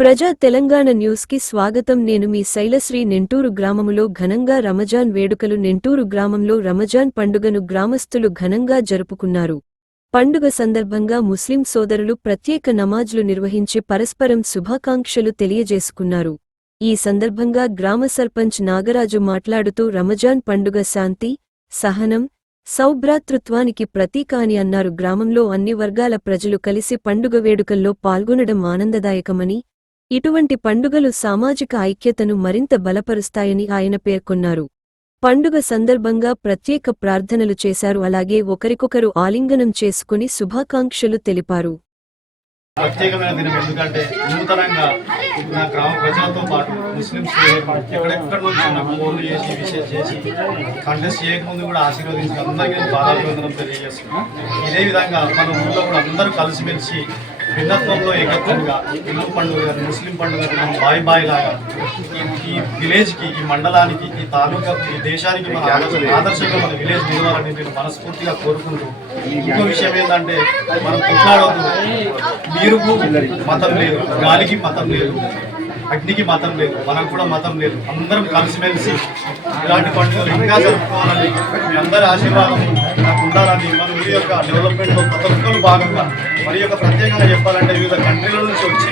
ప్రజా తెలంగాణ న్యూస్ కి స్వాగతం. నేను మీ శైలశ్రీ. నెంటూరు గ్రామములో ఘనంగా రమజాన్ వేడుకలు. నెంటూరు గ్రామంలో రమజాన్ పండుగను గ్రామస్తులు ఘనంగా జరుపుకున్నారు. పండుగ సందర్భంగా ముస్లిం సోదరులు ప్రత్యేక నమాజ్లు నిర్వహించి పరస్పరం శుభాకాంక్షలు తెలియజేసుకున్నారు. ఈ సందర్భంగా గ్రామ సర్పంచ్ నాగరాజు మాట్లాడుతూ రమజాన్ పండుగ శాంతి, సహనం, సౌభ్రాతృత్వానికి ప్రతీక అని అన్నారు. గ్రామంలో అన్ని వర్గాల ప్రజలు కలిసి పండుగ వేడుకల్లో పాల్గొనడం ఆనందదాయకమని, ఇటువంటి పండుగలు సామాజిక ఐక్యతను మరింత బలపరుస్తాయని ఆయన పేర్కొన్నారు. పండుగ సందర్భంగా ప్రత్యేక ప్రార్థనలు చేశారు. అలాగే ఒకరికొకరు ఆలింగనం చేసుకుని శుభాకాంక్షలు తెలిపారు. ప్రత్యేకమైన దినం ఎందుకంటే నూతనంగా నా గ్రామ ప్రజలతో పాటు ముస్లింస్ ఎక్కడెక్కడ నుంచి నాకు ఫోన్లు చేసి విషయం చేసి కంటెస్ట్ చేయకముందు కూడా ఆశీర్వదించి అందరికీ పాదాభివందనం తెలియజేస్తున్నాం. ఇదే విధంగా మన ఊళ్ళో కూడా అందరూ కలిసిమెలిసి భిన్నత్వంలో ఏకత్వంగా హిందూ పండుగ ముస్లిం పండుగ బాయ్ బాయ్ లాగా ఈ విలేజ్కి, ఈ మండలానికి, ఈ తాలూకాకు, ఈ దేశానికి మన ఆదర్శంగా మన విలేజ్ నిలవాలని నేను మనస్ఫూర్తిగా కోరుకుంటూ, ఇంకో విషయం ఏంటంటే మనం కొట్లాడవద్దు. నీరుకు మతం లేదు, గాలికి మతం లేదు, అగ్నికి మతం లేదు, మనకు కూడా మతం లేదు. అందరం కలిసిమెలిసి ఇలాంటి పండుగలు ఇంకా జరుపుకోవాలని, మీ అందరి ఆశీర్వాదం నాకు ఉండాలని, మన ఊరి యొక్క డెవలప్మెంట్లో ప్రతి ఒక్కరు భాగంగా మరి యొక్క ప్రత్యేకంగా చెప్పాలంటే వివిధ కంట్రీల నుంచి వచ్చి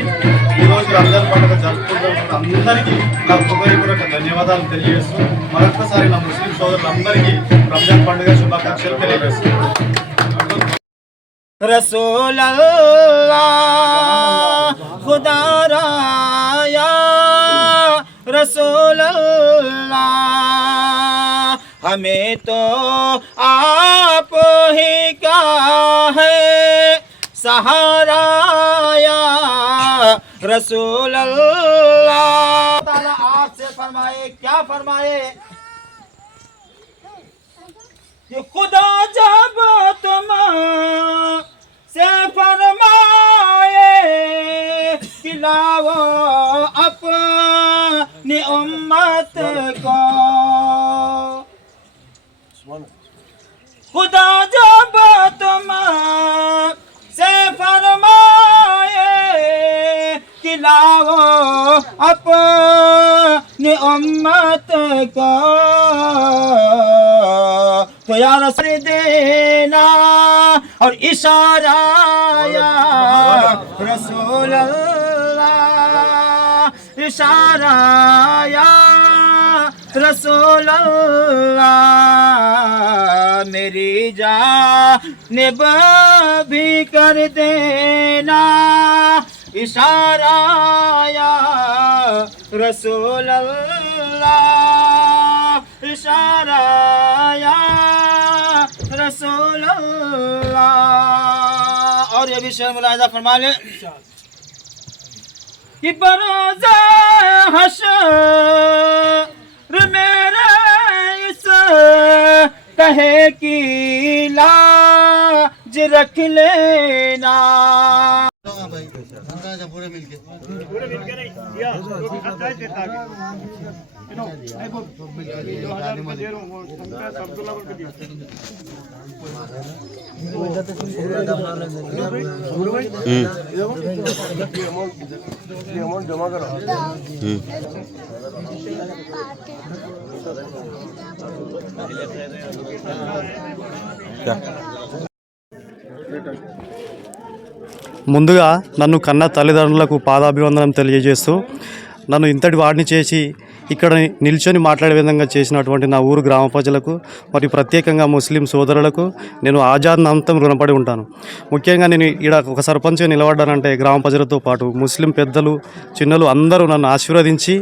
ఈరోజు రంజాన్ పండుగ జరుపుకుంటున్న అందరికీ నా హృదయపూర్వక ధన్యవాదాలు తెలియజేస్తూ మరొకసారి నా ముస్లిం సోదరులందరికీ రంజాన్ పండుగ శుభాకాంక్షలు తెలియజేస్తున్నాను. खुदा राया रसूल अल्लाह, हमें तो आप ही का है सहाराया रसूल अल्लाह। ताला आपसे फरमाए, क्या फरमाए कि खुदा जब तुम से फरमाए खिलाओ अपनी उम्मत को, खुदा जब तुम से फरमाए खिलाओ अपनी उम्मत को, तो या रसूल देना और इशारा या रसूल अल्लाह, इशारा या रसूल अल्लाह, मेरी जानिब भी कर देना इशारा या रसूल अल्लाह, इशारा या रसूल अल्लाह। और ये भी शेर मुलाहिजा फरमा ले कि बरोज़े हश्र मेरे इस कहे की लाज रख लेना। पूरे मिलके नहीं या जमा करो। ముందుగా నన్ను కన్న తల్లిదండ్రులకు పాదాభివందనం తెలియజేస్తూ, నన్ను ఇంతటి వాడిని చేసి ఇక్కడ నిల్చొని మాట్లాడే విధంగా చేసినటువంటి నా ఊరు గ్రామ ప్రజలకు మరియు ప్రత్యేకంగా ముస్లిం సోదరులకు నేను ఆజానంతం రుణపడి ఉంటాను. ముఖ్యంగా నేను ఇక్కడ ఒక సర్పంచ్గా నిలబడ్డానంటే గ్రామ ప్రజలతో పాటు ముస్లిం పెద్దలు, చిన్నలు అందరూ నన్ను ఆశీర్వదించి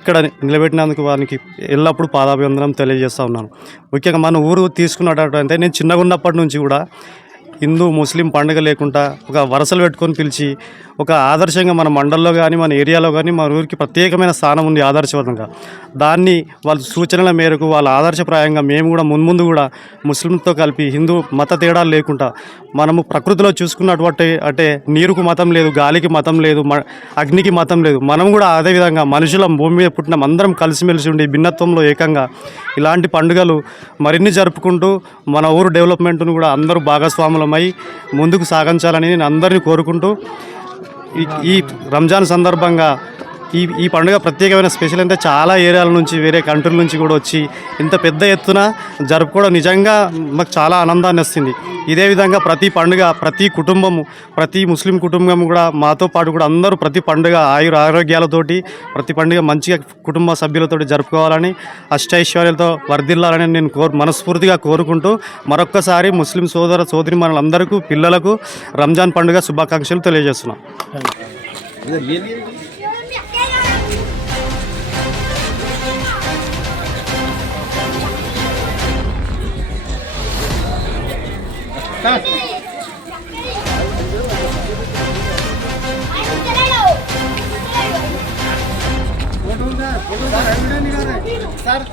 ఇక్కడ నిలబెట్టినందుకు వారికి ఎల్లప్పుడూ పాదాభివందనం తెలియజేస్తూ ఉన్నాను. ముఖ్యంగా మన ఊరు తీసుకున్నట్టయితే నేను చిన్నగా ఉన్నప్పటి నుంచి కూడా హిందూ ముస్లిం పండుగ లేకుండా ఒక వరసలు పెట్టుకొని పిలిచి ఒక ఆదర్శంగా మన మండల్లో కానీ మన ఏరియాలో కానీ మన ఊరికి ప్రత్యేకమైన స్థానం ఉంది ఆదర్శవంతంగా. దాన్ని వాళ్ళ సూచనల మేరకు వాళ్ళ ఆదర్శప్రాయంగా మేము కూడా మున్ముందు కూడా ముస్లింతో కలిపి హిందూ మత తేడాలు లేకుండా మనము ప్రకృతిలో చూసుకున్నటువంటి అంటే నీరుకు మతం లేదు, గాలికి మతం లేదు, అగ్నికి మతం లేదు. మనం కూడా అదేవిధంగా మనుషులం, భూమి మీద పుట్టిన అందరం కలిసిమెలిసి ఉండి భిన్నత్వంలో ఏకంగా ఇలాంటి పండుగలు మరిన్ని జరుపుకుంటూ మన ఊరు డెవలప్మెంట్ను కూడా అందరూ భాగస్వాములమై ముందుకు సాగించాలని నేను అందరినీ కోరుకుంటూ ఈ రంజాన్ సందర్భంగా ఈ పండుగ ప్రత్యేకమైన స్పెషల్ అంటే చాలా ఏరియాల నుంచి వేరే కంట్రీల నుంచి కూడా వచ్చి ఇంత పెద్ద ఎత్తున జరుపుకోవడం నిజంగా మాకు చాలా ఆనందాన్ని వస్తుంది. ఇదే విధంగా ప్రతి పండుగ ప్రతి కుటుంబము ప్రతి ముస్లిం కుటుంబం కూడా మాతో పాటు కూడా అందరూ ప్రతి పండుగ ఆరోగ్యాలతోటి ప్రతి పండుగ మంచిగా కుటుంబ సభ్యులతోటి జరుపుకోవాలని అష్టైశ్వర్యాలతో వర్ధిల్లాలని నేను మనస్ఫూర్తిగా కోరుకుంటూ మరొక్కసారి ముస్లిం సోదరిమణులందరికీ పిల్లలకు రంజాన్ పండుగ శుభాకాంక్షలు తెలియజేస్తున్నాం. సార్